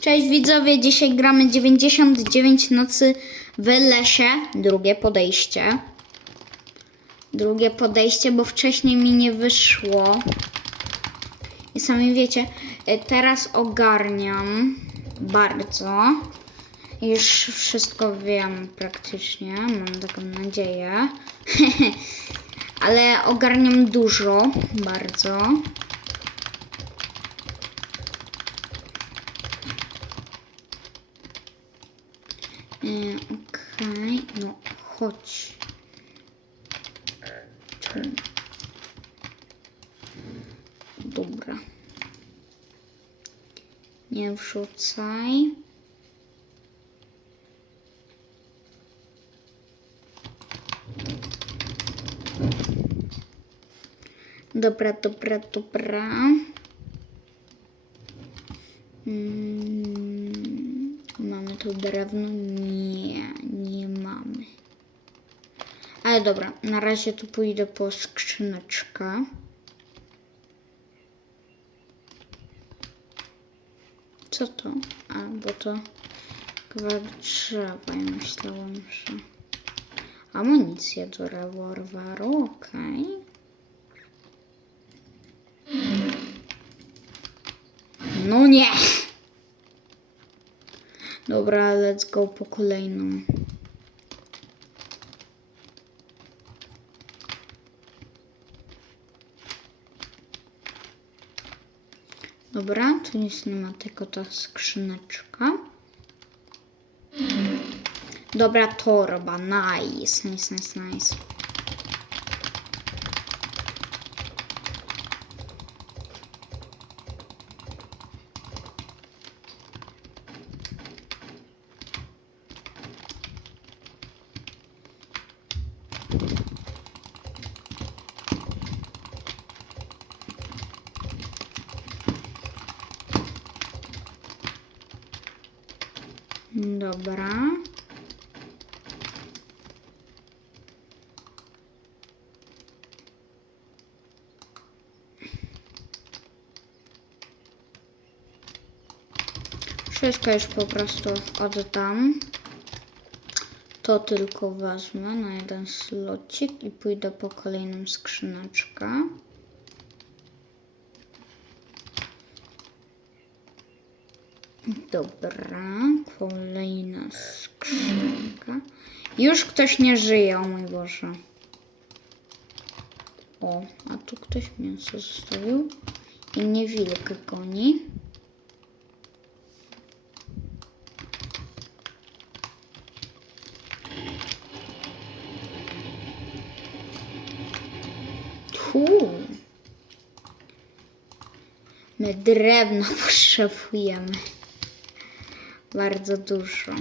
Cześć widzowie, dzisiaj gramy 99 nocy w lesie. Drugie podejście. Drugie podejście, bo wcześniej mi nie wyszło. I sami wiecie, e, teraz ogarniam bardzo. Już wszystko wiem praktycznie, mam taką nadzieję. Ale ogarniam dużo, bardzo. E, Okej, no chodź. Tu. Dobra. Nie wrzucaj. Dobra, dobra, dobra. Mm, mamy tu drewno? Nie, nie mamy. Ale dobra, na razie tu pójdę po skrzyneczkę. Co to? A, bo to kawałek drzewa. Ja myślałam, że... Amunicję do rewolweru, okej. No nie! Dobra, let's go po kolejną. Dobra, tu nic nie ma, tylko ta skrzyneczka. Dobra, torba, nice, nice, nice, nice. Dobra. Wszystko już po prostu oddam. To tylko wezmę na jeden slocik i pójdę po kolejną skrzyneczkę. Dobra, kolejna skrzynka. Już ktoś nie żyje, o mój Boże. O, a tu ktoś mięso zostawił. I mnie wilk goni. Tu. My drewno potrzebujemy. Bardzo dużo.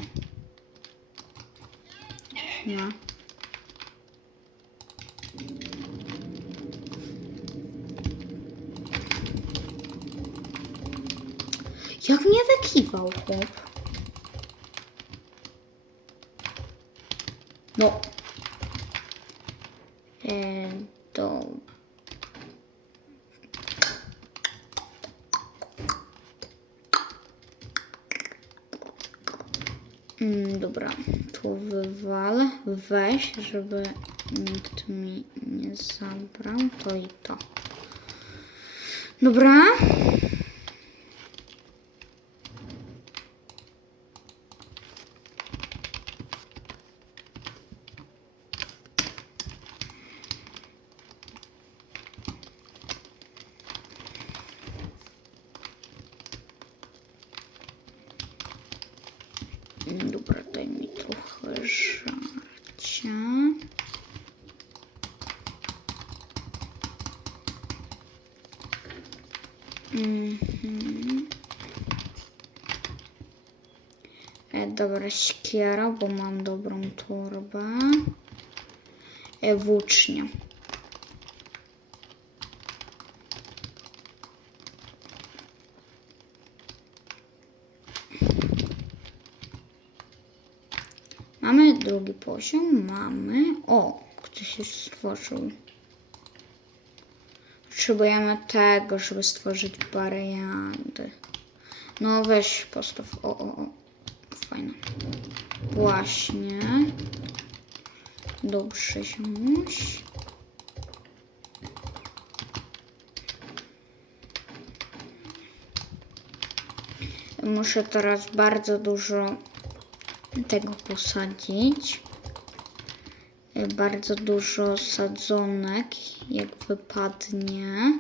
No. Jak mnie wykiwał chłop? No. E, to... Mm, dobra, tu wywalę, weź, żeby nikt mi nie zabrał, to i to. Dobra, daj mi trochę żarcia. Mhm. E, dobra, skiera, bo mam dobrą torbę. E, włócznia. Mamy drugi poziom, mamy... O, ktoś już stworzył. Potrzebujemy tego, żeby stworzyć warianty. No weź postaw. O, o, o. Fajne. Właśnie. Dobrze, zimuś. Muszę teraz bardzo dużo tego posadzić. Y, Bardzo dużo sadzonek, jak wypadnie.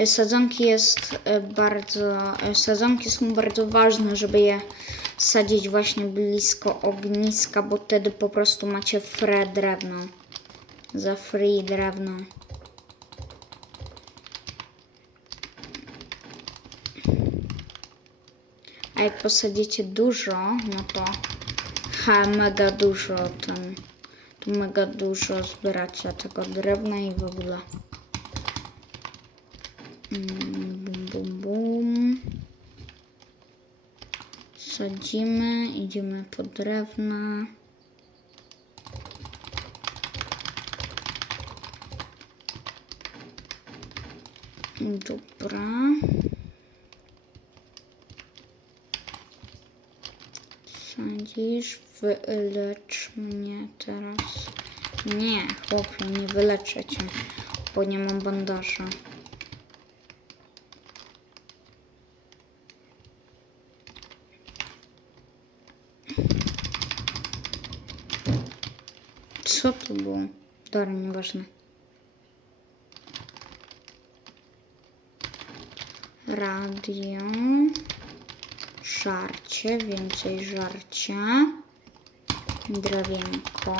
Y, Sadzonki jest y, bardzo, sadzonki są bardzo ważne, żeby je sadzić właśnie blisko ogniska, bo wtedy po prostu macie free drewno. Za free drewno. A jak posadzicie dużo, no to ha, mega dużo tam, mega dużo zbieracie tego drewna i w ogóle. Mm, Bum, bum, bum. Sadzimy, idziemy po drewna. Dobra. Sadzisz, wylecz mnie teraz. Nie, chłopie, nie wyleczę cię, bo nie mam bandaża. Co to było? Dobra, nieważne. Radio. Żarcie, więcej żarcia. Drewienko.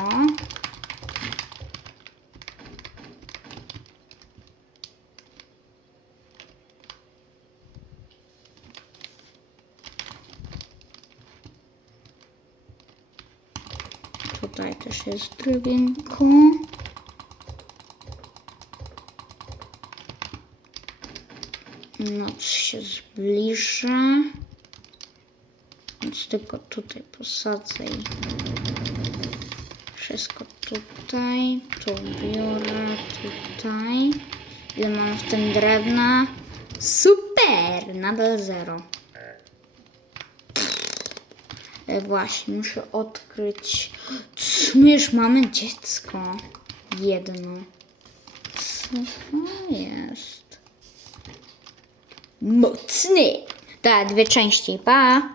Tutaj też jest drewienko. Noc się zbliża. Tylko tutaj posadzę i wszystko tutaj. Tu biorę, tutaj. Ile mam w tym drewna? Super! Nadal zero. E, właśnie, muszę odkryć. My już mamy dziecko? Jedno. Co to jest? Mocny! Tak, dwie części. Pa!